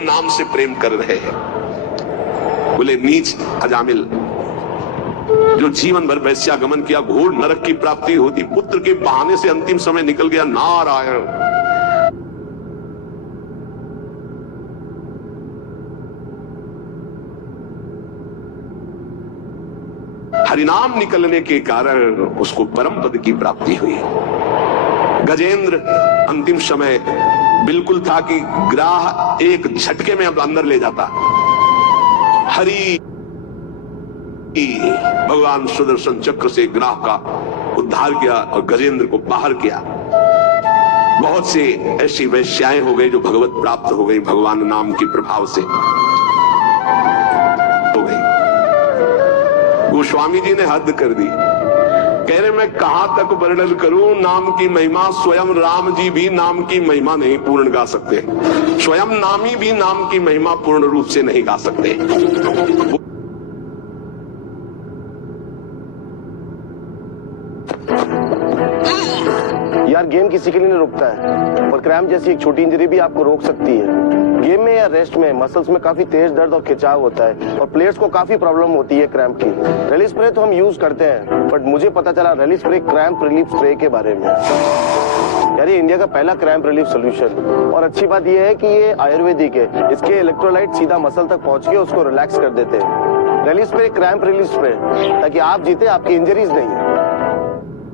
नाम से प्रेम कर रहे हैं। बोले नीच अजामिल, जो जीवन भर वैश्यागमन किया, घोर नरक की प्राप्ति होती, पुत्र के बहाने से अंतिम समय निकल गया। नारायण, हरिनाम निकलने के कारण उसको परम पद की प्राप्ति हुई। गजेंद्र अंतिम समय बिल्कुल था कि ग्राह एक झटके में अब अंदर ले जाता। हरि भगवान सुदर्शन चक्र से ग्राह का उद्धार किया और गजेंद्र को बाहर किया। बहुत से ऐसी वैश्याएं हो गई जो भगवत प्राप्त हो गई, भगवान नाम के प्रभाव से हो गई। गोस्वामी जी ने हद कर दी, कह रहे मैं कहां तक वर्णन करूं नाम की महिमा। स्वयं राम जी भी नाम की महिमा नहीं पूर्ण गा सकते, स्वयं नामी भी नाम की महिमा पूर्ण रूप से नहीं गा सकते। यार गेम किसी के लिए नहीं रुकता है और क्रैम्प जैसी एक छोटी इंजरी भी आपको रोक सकती है। गेम में या रेस्ट में मसल्स में काफी तेज दर्द और खिंचाव होता है और प्लेयर्स को काफी प्रॉब्लम होती है क्रैम्प की। रेली स्प्रे तो हम यूज करते हैं, बट मुझे पता चला रेली स्प्रे क्रैम्प रिलीफ स्प्रे के बारे में। यार ये इंडिया का पहला क्रैम्प रिलीफ सोल्यूशन, और अच्छी बात यह है कि ये आयुर्वेदिक है। इसके इलेक्ट्रोलाइट सीधा मसल तक पहुंच के उसको रिलैक्स कर देते हैं। रेली स्प्रे क्रैम्प रिलीफ स्प्रे, ताकि आप जीते, आपकी इंजरीज नहीं।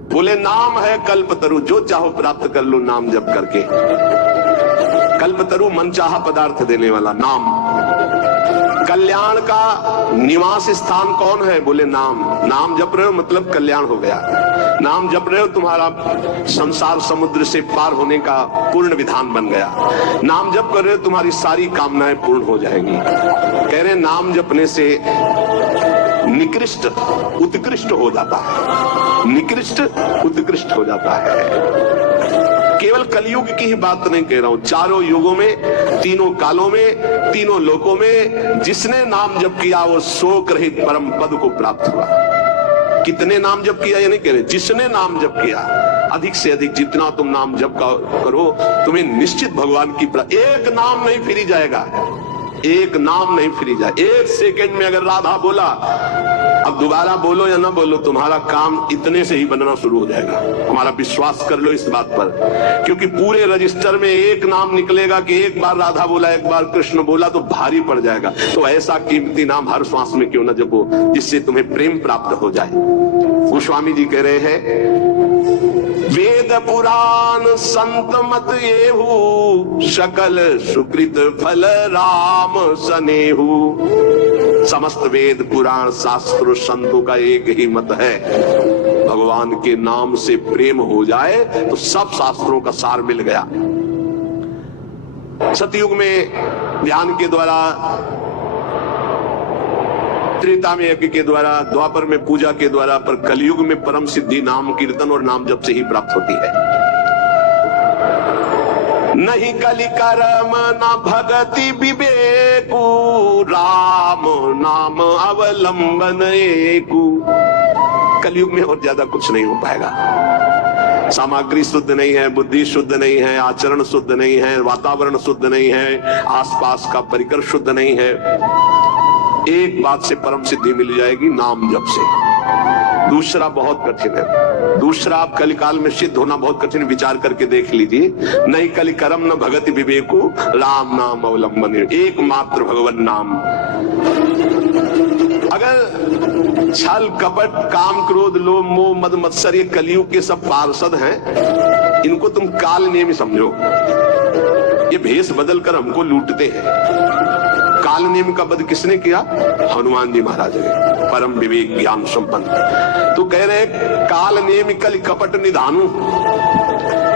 बोले नाम है कल्पतरु, जो चाहो प्राप्त कर लो नाम जप करके। कल्पतरु मनचाहा पदार्थ देने वाला नाम। कल्याण का निवास स्थान कौन है? बोले नाम। नाम जप रहे हो मतलब कल्याण हो गया। नाम जप रहे हो, तुम्हारा संसार समुद्र से पार होने का पूर्ण विधान बन गया। नाम जप कर रहे हो, तुम्हारी सारी कामनाएं पूर्ण हो जाएंगी। कह रहे नाम जपने से निकृष्ट उत्कृष्ट हो जाता है, निकृष्ट उत्कृष्ट हो जाता है। केवल कलयुग की ही बात नहीं कह रहा हूं, चारों युगों में, तीनों कालों में, तीनों लोकों में जिसने नाम जप किया वो शोक रहित परम पद को प्राप्त हुआ। कितने नाम जप किया ये नहीं कह रहे, जिसने नाम जप किया, अधिक से अधिक जितना तुम नाम जप करो तुम्हें निश्चित भगवान की एक नाम नहीं फिरी जाएगा, एक नाम नहीं फिरी जाए। एक सेकंड में अगर राधा बोला, अब दोबारा बोलो या ना बोलो, तुम्हारा काम इतने से ही बनना शुरू हो जाएगा। हमारा विश्वास कर लो इस बात पर, क्योंकि पूरे रजिस्टर में एक नाम निकलेगा कि एक बार राधा बोला, एक बार कृष्ण बोला, तो भारी पड़ जाएगा। तो ऐसा कीमती नाम हर श्वास में क्यों न जपो जिससे तुम्हें प्रेम प्राप्त हो जाए। गोस्वामी जी कह रहे हैं वेद पुराण संत मत येहू, सकल सुकृत फल राम सनेहू। समस्त वेद पुराण शास्त्र संतों का एक ही मत है, भगवान के नाम से प्रेम हो जाए तो सब शास्त्रों का सार मिल गया। सतयुग में ध्यान के द्वारा, त्रेता में यज्ञ के द्वारा, द्वापर में पूजा के द्वारा, पर कलयुग में परम सिद्धि नाम कीर्तन और नाम जप से ही प्राप्त होती है। नहीं कलि कर्म न भगति विवेकु, राम नाम अवलंबन एकु। कलयुग में और ज्यादा कुछ नहीं हो पाएगा। सामग्री शुद्ध नहीं है, बुद्धि शुद्ध नहीं है, आचरण शुद्ध नहीं है, वातावरण शुद्ध नहीं है, आसपास का परिकर शुद्ध नहीं है। एक बात से परम सिद्धि मिल जाएगी, नाम जप से। दूसरा बहुत कठिन है, दूसरा आप कलिकाल में सिद्ध होना बहुत कठिन, विचार करके देख लीजिए। नहीं कलि कर्म न भगति विवेकु, राम नाम अवलंबन, एकमात्र भगवान नाम। अगर छल कपट काम क्रोध लोभ मोह मद मत्सर ये कलयुग के सब पार्षद हैं, इनको तुम काल नियम समझो। ये भेष बदल कर हमको लूटते हैं। काल नियम का वध किसने किया? हनुमान जी महाराज ने, परम विवेक ज्ञान संपन्न। तो कह रहे काल नियम कलि कपट निधानु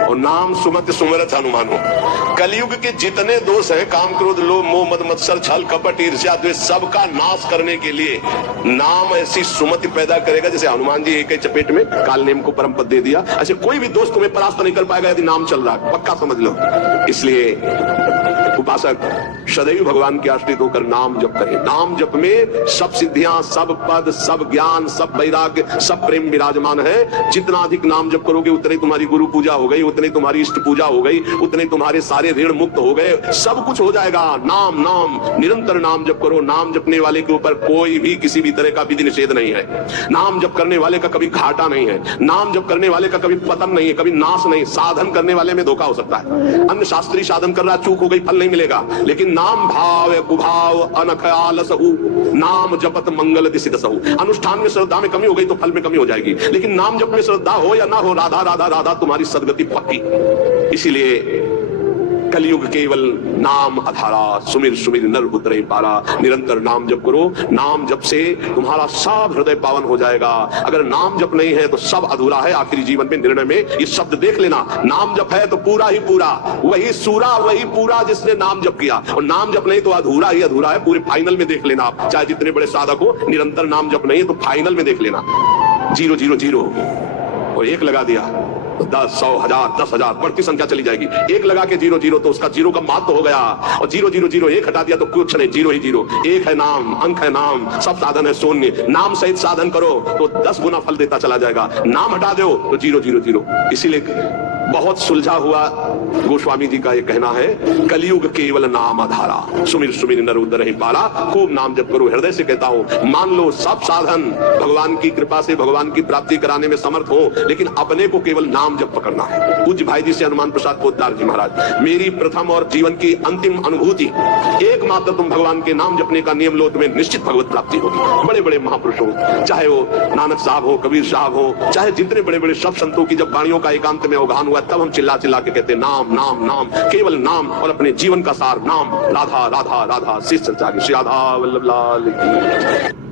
और नाम सुमत सुमरत हनुमानो। कलयुग के जितने दोष हैं, काम क्रोध लोभ मोह मद मत्सर छल कपट ईर्ष्या द्वेष, सबका नाश करने के लिए नाम ऐसी सुमति पैदा करेगा जैसे हनुमान जी एक ही चपेट में काल नेम को परम पद दे दिया। ऐसे कोई भी दोस्त तुम्हें परास्त नहीं कर पाएगा यदि नाम चल रहा है, पक्का समझ लो। इसलिए उपासक सदैव भगवान के आश्रित होकर नाम जप करें। नाम जप में सब सिद्धियां, सब पद, सब ज्ञान, सब वैराग्य, सब प्रेम विराजमान है। जितना अधिक नाम जप करोगे उतने तुम्हारी गुरु पूजा हो गई, उतने तुम्हारी इष्ट पूजा हो गई, उतने तुम्हारे सारे ऋण मुक्त हो गए, सब कुछ हो जाएगा। नाम नाम निरंतर नाम जप करो। नाम जपने वाले के ऊपर कोई भी किसी भी तरह का विधि निषेध नहीं है। नाम जप करने वाले का कभी घाटा नहीं है। नाम जप करने वाले का कभी पतन नहीं है, कभी नाश नहीं। साधन करने वाले में धोखा हो सकता है। अन्य शास्त्रीय साधन कर रहा, चूक हो गई, फल नहीं मिलेगा। लेकिन नाम भाव कुभाव अनख आलसहु नाम जपत मंगल दिसिदसहु। अनुष्ठान में श्रद्धा में कमी हो गई तो फल में कमी हो जाएगी, लेकिन नाम जप में श्रद्धा हो या ना हो, राधा राधा राधा तुम्हारी सदगति पक्की। इसीलिए कलयुग केवल नाम आधारा, सुमिर सुमिर नर उतरे पारा। निरंतर नाम जप करो। नाम जप से तुम्हारा सब हृदय पावन हो जाएगा। अगर नाम जप नहीं है तो सब अधूरा है। आखिरी जीवन में निर्णय में ये शब्द देख लेना, नाम जप है तो पूरा ही पूरा, वही सूरा वही पूरा जिसने नाम जप किया, और नाम जप नहीं तो अधूरा ही अधूरा है। पूरे फाइनल में देख लेना आप, चाहे जितने बड़े साधक हो, निरंतर नाम जप नहीं है तो फाइनल में देख लेना 0 0 0 और 1 लगा दिया तो 10 100 1000 10,000 बढ़ती संख्या चली जाएगी। 1 लगा के 0 0 तो उसका 0 का मात तो हो गया, और 0 0 0 1 हटा दिया तो कुछ नहीं, 0 ही 0। 1 है नाम, अंक है नाम, सब साधन है शून्य। नाम सहित साधन करो तो 10 गुना फल देता चला जाएगा। नाम हटा दो तो 0 0 0। इसीलिए बहुत सुलझा हुआ गोस्वामी जी का ये कहना है, कलयुग केवल नाम आधारा, सुमिर सुमिर नर उदर ही पारा। खूब नाम जप करो। हृदय से कहता हूं, मान लो सब साधन भगवान की कृपा से भगवान की प्राप्ति कराने में समर्थ हो, लेकिन अपने को केवल नाम जप पकड़ना है। पूज्य भाई जी से हनुमान प्रसाद पोद्दार जी महाराज, मेरी प्रथम और जीवन की अंतिम अनुभूति, एकमात्र तुम भगवान के नाम जपने का नियम लो, तुम्हें निश्चित भगवत प्राप्ति होगी। बड़े बड़े महापुरुष हो, चाहे वो नानक साहब हो, कबीर साहब हो, चाहे जितने बड़े बड़े सब संतों की जब वाणियों का एकांत में अवगाहन हुआ, तब हम चिल्ला चिल्ला के कहते नाम नाम नाम, केवल नाम, और अपने जीवन का सार नाम। राधा राधा राधा। शेष चर्चा की श्री राधा वल्लभ लाल की।